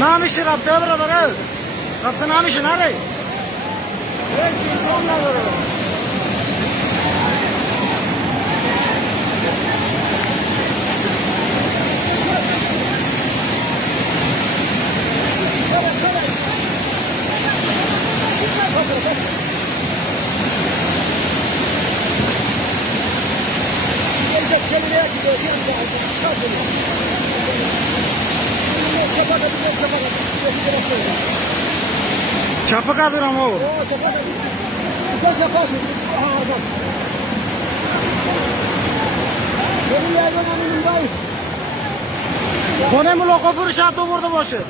नाम इसे रब्ते बराबर है रब्ते नाम इसे ना रे एक दिन कौन ना बराबर Çapı kadar ama o. Kone mi lokofur şartı vurdu başı?